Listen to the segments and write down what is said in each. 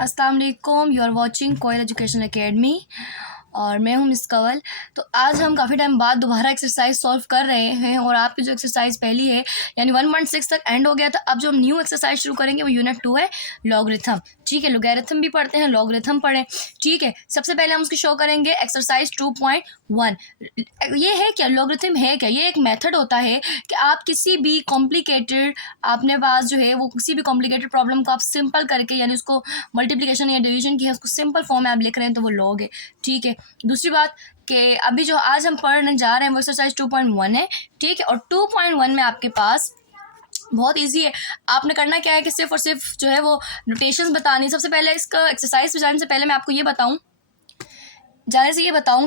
अस्सलाम वालेकुम, you are watching Koyal education academy और मैं हूं मिस कंवल। तो आज हम काफ़ी टाइम बाद दोबारा एक्सरसाइज सॉल्व कर रहे हैं और आपकी जो एक्सरसाइज पहली है यानी 1.6 तक एंड हो गया था। अब जो हम न्यू एक्सरसाइज शुरू करेंगे वो यूनिट 2 है, लॉगरिथम। ठीक है, लॉगरिथम भी पढ़ते हैं, लॉगरिथम पढ़ें। ठीक है, सबसे पहले हम उसकी शो करेंगे एक्सरसाइज 2.1। ये है क्या, लॉगरिथम है क्या? ये एक मेथड होता है कि आप किसी भी कॉम्प्लिकेटेड, आपने पास जो है वो किसी भी कॉम्प्लिकेटेड प्रॉब्लम को आप सिंपल करके, यानी उसको मल्टीप्लिकेशन या डिवीजन की है उसको सिंपल फॉर्म में आप लिख रहे हैं तो वो लॉग है। ठीक है, दूसरी बात कि अभी जो आज हम पढ़ने जा रहे हैं वो एक्सरसाइज 2.1 है। ठीक है, और 2.1 में आपके पास बहुत इजी है। आपने करना क्या है कि सिर्फ और सिर्फ जो है वो नोटेशंस बतानी। सबसे पहले इसका एक्सरसाइज पे जाने से पहले मैं आपको ये बताऊं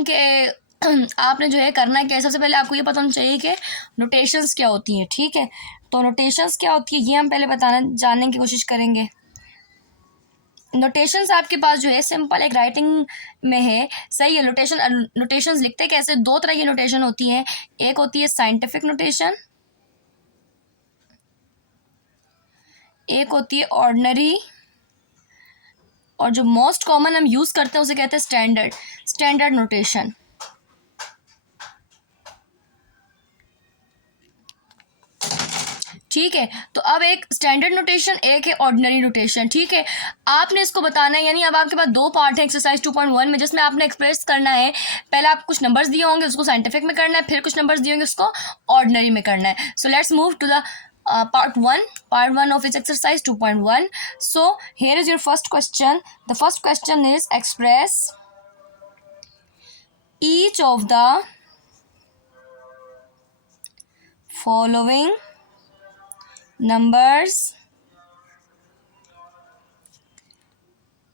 कि आपने जो है करना क्या है। सबसे पहले आपको ये पता होना चाहिए कि नोटेशंस क्या होती हैं। ठीक है, तो नोटेशंस क्या होती है ये हम पहले जानने की कोशिश करेंगे। नोटेशंस आपके पास जो है सिंपल एक राइटिंग में है, सही है। नोटेशंस लिखते कैसे? दो तरह की नोटेशन होती हैं। एक होती है साइंटिफिक नोटेशन, एक होती है ऑर्डिनरी, और जो मोस्ट कॉमन हम यूज़ करते हैं उसे कहते हैं स्टैंडर्ड नोटेशन। ठीक है, तो अब एक स्टैंडर्ड नोटेशन, एक है ऑर्डिनरी नोटेशन। ठीक है, आपने इसको बताना है, यानी अब आपके पास दो पार्ट है एक्सरसाइज 2.1 में जिसमें आपने एक्सप्रेस करना है। पहले आप कुछ नंबर्स दिए होंगे उसको साइंटिफिक में करना है, फिर कुछ नंबर्स दिए होंगे उसको ऑर्डिनरी में करना है। So let's move to the part 1 of its exercise 2.1. So here is your first question. The first question is express each of the following numbers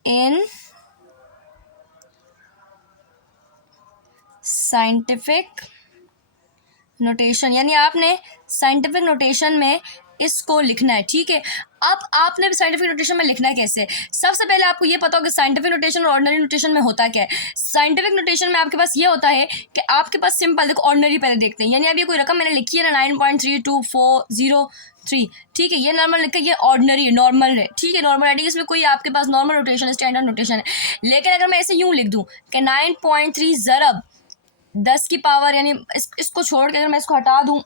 in scientific notation, यानी आपने साइंटिफिक नोटेशन में इसको लिखना है। ठीक है, अब आपने साइंटिफिक नोटेशन में लिखना है कैसे? सबसे पहले आपको ये पता हो कि साइंटिफिक नोटेशन और ऑर्डिनरी नोटेशन में होता क्या है। साइंटिफिक नोटेशन में आपके पास ये होता है कि आपके पास सिंपल, देखो ऑर्डिनरी पहले देखते हैं, यानी अब ये कोई रकम मैंने लिखी है ना 9.3240 ठीक है, ये नॉर्मल लिखा है, ये ऑर्डिनरी है, नॉर्मल है। ठीक है, नॉर्मल राइटिंग, इसमें कोई आपके पास नॉर्मल नोटेशन है, स्टैंडर्ड नोटेशन है। लेकिन अगर मैं ऐसे यूँ लिख दूँ कि 9.3 ज़रब 10 की पावर, यानी इसको छोड़ के अगर मैं इसको हटा दूं,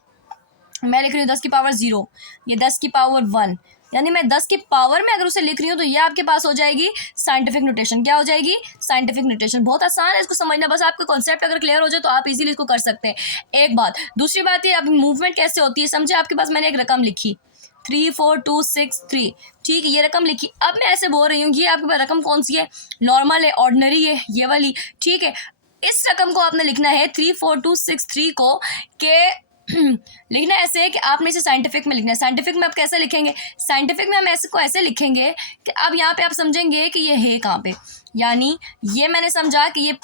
मैं लिख रही हूँ 10 की पावर 0, ये 10 की पावर 1, यानी मैं 10 की पावर में अगर उसे लिख रही हूँ तो ये आपके पास हो जाएगी साइंटिफिक नोटेशन। क्या हो जाएगी? Scientific notation. बहुत आसान है इसको समझना, बस आपका कॉन्सेप्ट अगर क्लियर हो जाए तो आप इजीली इसको कर सकते हैं। एक बात, दूसरी बात ये, अब मूवमेंट कैसे होती है समझे। आपके पास मैंने एक रकम लिखी 34263, ठीक है, ये रकम लिखी। अब मैं ऐसे बोल रही हूँ ये आपके पास रकम कौन सी है? नॉर्मल है, ऑर्डिनरी है, ये वाली। ठीक है, इस रकम को आपने लिखना है 34263 को के लिखना ऐसे है कि आपने इसे साइंटिफिक में लिखना है। साइंटिफिक में आप कैसे लिखेंगे? साइंटिफिक में हम ऐसे लिखेंगे कि अब यहाँ पे आप समझेंगे कि ये है कहाँ पे, यानी ये मैंने समझा कि ये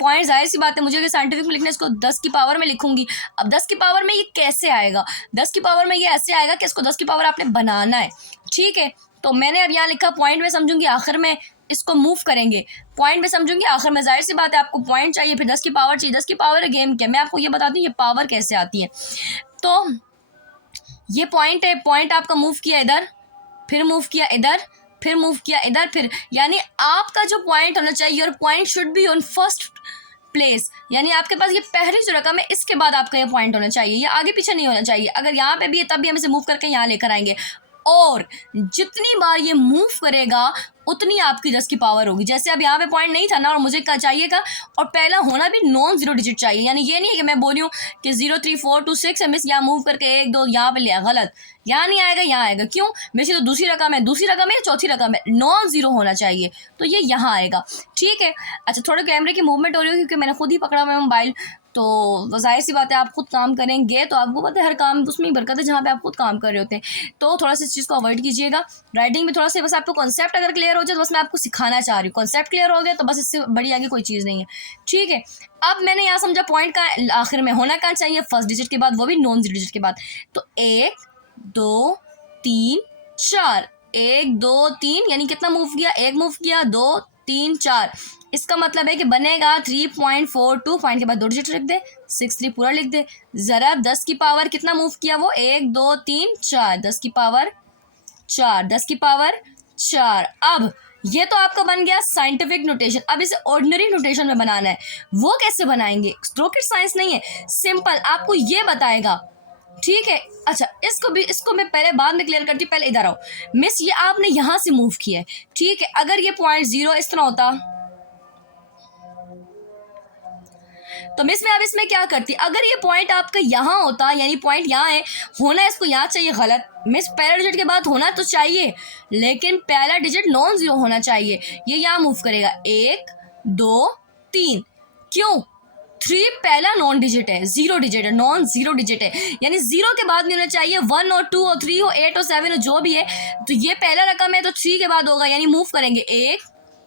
पॉइंट, जाहिर सी बात है मुझे साइंटिफिक में लिखना है, इसको 10 की पावर में लिखूंगी। अब 10 की पावर में ये कैसे आएगा? 10 की पावर में ये ऐसे आएगा कि इसको 10 की पावर आपने बनाना है। ठीक है, तो मैंने अब यहाँ लिखा, पॉइंट में समझूंगी, आखिर में इसको मूव करेंगे, पॉइंट में समझूंगी, आखिर में। जाहिर सी बात है आपको पॉइंट चाहिए, फिर 10 की पावर चाहिए। 10 की पावर गेम क्या, मैं आपको ये बता दूं ये पावर कैसे आती है। तो ये पॉइंट है, पॉइंट आपका मूव किया इधर, फिर मूव किया इधर, फिर मूव किया इधर, फिर, यानी आपका जो पॉइंट होना चाहिए, your point should be on first place, यानी आपके पास ये पहली जो रकम है इसके बाद आपका ये पॉइंट होना चाहिए, ये आगे पीछे नहीं होना चाहिए। अगर यहाँ पे भी है तब भी हम इसे मूव करके यहाँ लेकर आएंगे, और जितनी बार ये मूव करेगा उतनी आपकी 10 की पावर होगी। जैसे अब यहाँ पे पॉइंट नहीं था ना और मुझे क्या चाहिए था, और पहला होना भी नॉन जीरो डिजिट चाहिए, यानी ये नहीं है कि मैं बोल रही हूँ कि 03426 मिस यहाँ मूव करके 1 2 यहाँ पे लिया, गलत। यहाँ नहीं आएगा, यहाँ आएगा। क्यों? मेरी तो दूसरी रकम है, चौथी रकम है, नॉन जीरो होना चाहिए, तो ये यहाँ आएगा। ठीक है, अच्छा, थोड़े कैमरे की मूवमेंट हो रही है क्योंकि मैंने खुद ही पकड़ा हुआ है मोबाइल, तो जाहिर सी बात है आप खुद काम करेंगे तो आपको पता है हर काम उसमें ही बरकत है जहाँ पे आप खुद काम कर रहे होते हैं। तो थोड़ा सा इस चीज़ को अवॉइड कीजिएगा। राइटिंग में थोड़ा सा बस आपको कॉन्सेप्ट अगर क्लियर हो जाए तो बस मैं आपको सिखाना चाह रही हूँ। कॉन्सेप्ट क्लियर हो गया तो बस इससे बड़ी आगे कोई चीज़ नहीं है। ठीक है, अब मैंने यहाँ समझा पॉइंट का आखिर में होना कहाँ चाहिए, फर्स्ट डिजिट के बाद, वो भी नॉन जीरो डिजिट के बाद। तो 1 2 3 4, 1 2 3, यानी कितना मूव किया? 1 मूव किया, 2 3 4। इसका मतलब है कि बनेगा 3.42, पॉइंट के बाद 2 डिजिट लिख दे, 63 पूरा लिख दे। जरा 10 की पावर कितना मूव किया वो? 1 2 3 4, 10 की पावर 4, 10 की पावर 4। अब ये तो आपका बन गया साइंटिफिक नोटेशन। अब इसे ऑर्डिनरी नोटेशन में बनाना है, वो कैसे बनाएंगे? रॉकेट साइंस नहीं है, सिंपल आपको ये बताएगा, ठीक है। अच्छा, इसको मैं पहले बाद में क्लियर करती हूँ, पहले इधर आओ। मिस ये आपने यहाँ से मूव किया है, ठीक है। अगर ये पॉइंट 0 इस तरह होता तो मिस मैं अब इसमें क्या करती, अगर ये पॉइंट आपका यहाँ होता, यानी पॉइंट यहाँ है, होना इसको यहाँ चाहिए, गलत। मिस पहला डिजिट के बाद होना तो चाहिए, लेकिन पहला डिजिट नॉन जीरो होना चाहिए। ये यहाँ मूव करेगा 1 2 3, क्यों? 3 पहला नॉन डिजिट है, 0 डिजिट है, नॉन 0 डिजिट है, यानी 0 के बाद नहीं होना चाहिए। 1 और 2 और 3 हो, 8 और 7 हो, जो भी है, तो ये पहला रकम है तो 3 के बाद होगा, यानी मूव करेंगे 1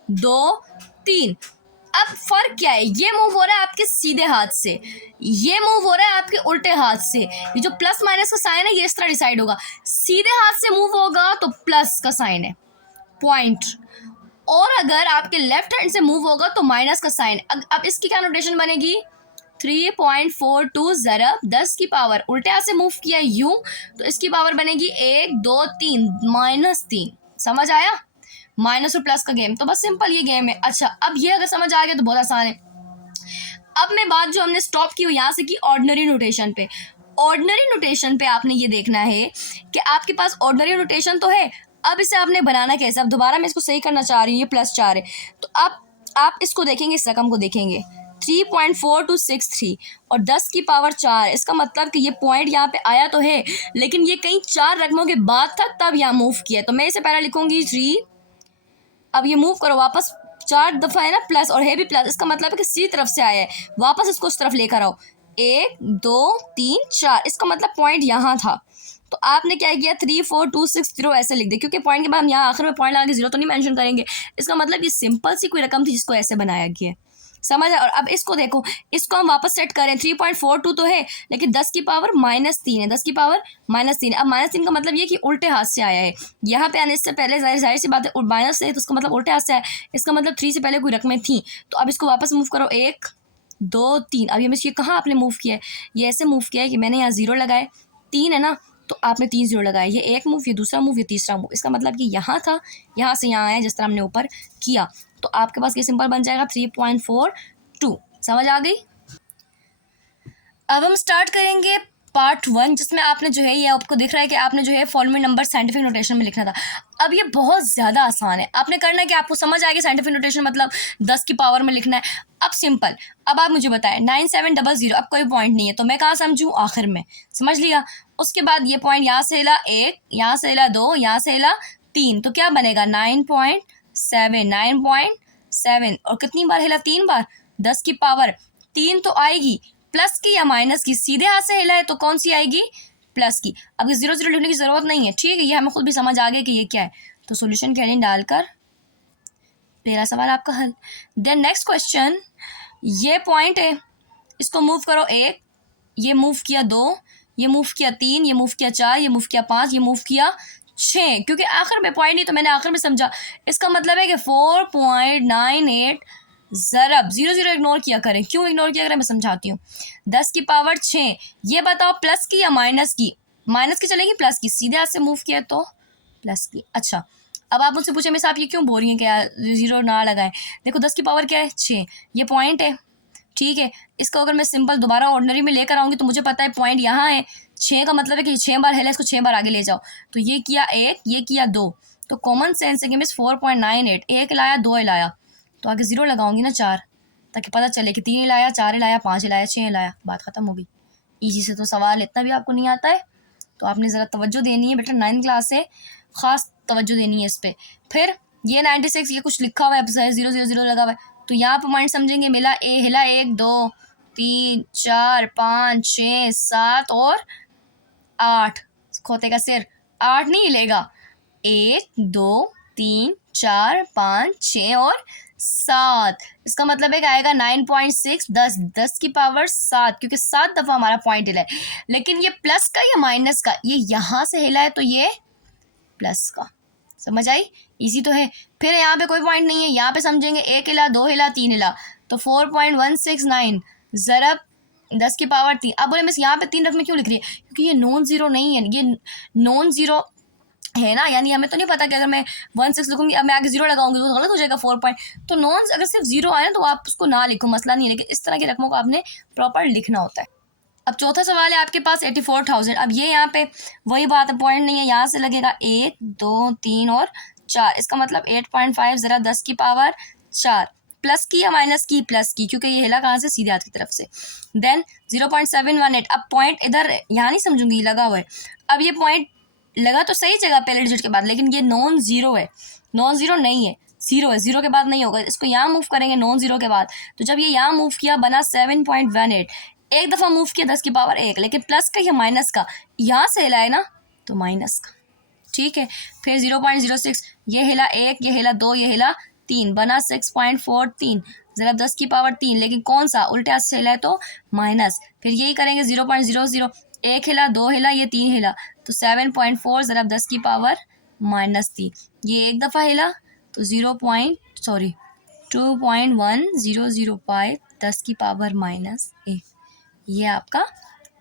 2 3। अब फर्क क्या है, ये मूव हो रहा है आपके सीधे हाथ से, ये मूव हो रहा है आपके उल्टे हाथ से। ये जो प्लस माइनस का साइन है ये इस तरह डिसाइड होगा, सीधे हाथ से मूव होगा तो प्लस का साइन है पॉइंट, और अगर आपके लेफ्ट हैंड से मूव होगा तो माइनस का साइन। अब इसकी क्या नोटेशन बनेगी, 3.42 ज़रब 10 की पावर, उल्टे हाथ से मूव किया यूं, तो इसकी पावर बनेगी 1 2 3 -3। समझ आया? माइनस और प्लस का गेम, तो बस सिंपल ये गेम है। अच्छा, अब ये अगर समझ आ गया तो बहुत आसान है। अब मैं बात जो हमने स्टॉप की वो यहाँ से की ऑर्डिनरी नोटेशन पे। ऑर्डिनरी नोटेशन पे आपने ये देखना है कि आपके पास ऑर्डिनरी नोटेशन तो है, अब इसे आपने बनाना कैसे। अब दोबारा मैं इसको सही करना चाह रही हूँ, ये +4 है, तो अब आप इसको देखेंगे, इस रकम को देखेंगे 3.4263 और 10 की पावर 4। इसका मतलब कि ये पॉइंट यहाँ पे आया तो है, लेकिन ये कहीं 4 रकमों के बाद था तब यहाँ मूव किया, तो मैं इसे पहले लिखूंगी 3। अब ये मूव करो वापस, 4 दफ़ा है ना प्लस, और है भी प्लस, इसका मतलब है कि सी तरफ से आया है, वापस इसको उस तरफ लेकर आओ, 1 2 3 4, इसका मतलब पॉइंट यहाँ था। तो आपने क्या किया, 3 4 2 6 0 ऐसे लिख दे, क्योंकि पॉइंट के बाद हम यहाँ आखिर में पॉइंट लगा के 0 तो नहीं मेंशन करेंगे। इसका मतलब ये सिंपल सी कोई रकम थी जिसको ऐसे बनाया गया है, समझ है। और अब इसको देखो, इसको हम वापस सेट करें, 3.42 तो है, लेकिन 10 की पावर -3 है, 10 की पावर -3। अब -3 का मतलब ये कि उल्टे हाथ से आया है, यहाँ पे आने से पहले जाहिर सी बात है माइनस है, तो उसका मतलब उल्टे हाथ से आया, इसका मतलब 3 से पहले कोई रकमें थी। तो अब इसको वापस मूव करो, 1 2 3। अब ये कहाँ आपने मूव किया है, ये ऐसे मूव किया है कि मैंने यहाँ 0 लगाए, 3 है ना, तो आपने 3 0 लगाए, ये एक मूव, ये दूसरा मूव, ये तीसरा मूव। इसका मतलब कि यहाँ था, यहाँ से यहाँ आया, जिस तरह हमने ऊपर किया, तो आपके पास ये सिंपल बन जाएगा 3.42। समझ आ गई? अब हम स्टार्ट करेंगे पार्ट 1, जिसमें आपने जो है, ये आपको दिख रहा है कि आपने जो है फॉर्मूला नंबर साइंटिफिक नोटेशन में लिखना था। अब ये बहुत ज़्यादा आसान है, आपने करना है कि आपको समझ आएगा साइंटिफिक नोटेशन मतलब 10 की पावर में लिखना है। अब सिंपल, अब आप मुझे बताएं 9700, अब कोई पॉइंट नहीं है तो मैं कहाँ समझूँ, आखिर में, समझ लिया। उसके बाद ये पॉइंट यहाँ से हिला 1, यहाँ से हिला 2, यहाँ से हिला 3, तो क्या बनेगा 9.7, और कितनी बार हिला, 3 बार, 10 की पावर 3 तो आएगी, प्लस की या माइनस की, सीधे हाथ से हिला है तो कौन सी आएगी, प्लस की। अब ये 0 0 लिखने की ज़रूरत नहीं है, ठीक है, ये हमें खुद भी समझ आ गया कि ये क्या है। तो सॉल्यूशन के लिए डालकर पहला सवाल आपका हल। देन नेक्स्ट क्वेश्चन, ये पॉइंट है, इसको मूव करो 1, ये मूव किया 2, ये मूव किया 3, ये मूव किया 4, ये मूव किया 5, ये मूव किया 6, क्योंकि आखिर में पॉइंट नहीं तो मैंने आखिर में समझा। इसका मतलब है कि 4.98 ज़रब 0 0 इग्नोर किया करें, क्यों इग्नोर किया करें मैं समझाती हूँ। 10 की पावर 6, ये बताओ प्लस की या माइनस की, माइनस की चलेगी, प्लस की, सीधे हाथ से मूव किया तो प्लस की। अच्छा, अब आप मुझसे पूछे मिस आप ये क्यों बोल रही हैं, क्या 0 ना लगाएं। देखो 10 की पावर क्या है, 6, ये पॉइंट है, ठीक है। इसको अगर मैं सिंपल दोबारा ऑर्डिनरी में लेकर आऊँगी तो मुझे पता है पॉइंट यहाँ है, 6 का मतलब है कि 6 बार है, इसको 6 बार आगे ले जाओ, तो ये किया 1, ये किया 2, तो कॉमन सेंस है कि मिस 4.98, 1 लाया 2 लाया, तो आगे 0 लगाऊंगी ना 4, ताकि पता चले कि 3 लाया, 4 लाया, 5 लाया, 6 लाया, बात ख़त्म हो गई। ईजी से तो सवाल इतना भी आपको नहीं आता है, तो आपने ज़रा तवज्जो देनी है बेटा, 9th क्लास से ख़ास तवज्जो देनी है इस पर। फिर ये 96, ये कुछ लिखा हुआ है, 0 0 0 लगा हुआ है, तो यहाँ पर पॉइंट समझेंगे, मिला हिला 1 2 3 4 5 6 7 और 8, खोते का सिर 8 नहीं हिलेगा, 1 2 3 4 5 6 और 7, इसका मतलब है कि आएगा 9.6, 10 की पावर 7, क्योंकि 7 दफ़ा हमारा पॉइंट हिला है। लेकिन ये प्लस का या माइनस का, ये यहाँ से हिला है तो ये प्लस का, समझ आई, इजी तो है। फिर यहाँ पे कोई पॉइंट नहीं है, यहाँ पे समझेंगे 1 हिला 2 हिला 3 हिला, तो 4.169 ज़रब 10 की पावर 3। अब बोले मिस यहाँ पे 3 रकमें क्यों लिख रही है, क्योंकि ये नॉन ज़ीरो नहीं है, ये नॉन ज़ीरो है ना, यानी हमें तो नहीं पता कि अगर मैं 1 6 लिखूंगी, अब मैं आगे 0 लगाऊंगी तो गलत हो जाएगा 4 पॉइंट। तो नॉन अगर सिर्फ 0 आए ना तो आप उसको ना लिखो, मसला नहीं है, लेकिन इस तरह की रकमों को आपने प्रॉपर लिखना होता है। अब चौथा सवाल है आपके पास 84,000। अब ये यहाँ पे वही बात है, पॉइंट नहीं है, यहाँ से लगेगा 1 2 3 और 4, इसका मतलब 8.5 ज़रा 10 की पावर 4, प्लस की या माइनस की, प्लस की, क्योंकि ये हिला कहाँ से, सीधे हाथ की तरफ से। देन 0.718, अब पॉइंट इधर यहाँ नहीं समझूंगी, लगा हुआ है। अब ये पॉइंट लगा तो सही जगह पहले डिजिट के बाद, लेकिन ये नॉन जीरो है, नॉन जीरो नहीं है, जीरो है, जीरो के बाद नहीं होगा, इसको यहाँ मूव करेंगे नॉन जीरो के बाद। तो जब ये यहाँ मूव किया बना 7.18, एक दफ़ा मूव किया 10 की पावर 1, लेकिन प्लस का या माइनस का, यहाँ से हिला है ना तो माइनस का, ठीक है। फिर 0.06, ये हिला 1, ये हिला 2, ये हिला 3, बना 6.43, ज़रा 10 की पावर 3, लेकिन कौन सा, उल्टे हाथ से हिला है तो माइनस। फिर यही करेंगे 0.00, एक हिला, 2 हिला, ये 3 हिला, तो 7.4, ज़रा 10 की पावर -3, ये एक दफ़ा हिला तो 2.1005, 10 की पावर -1, ये आपका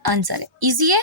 आंसर है। इजी है।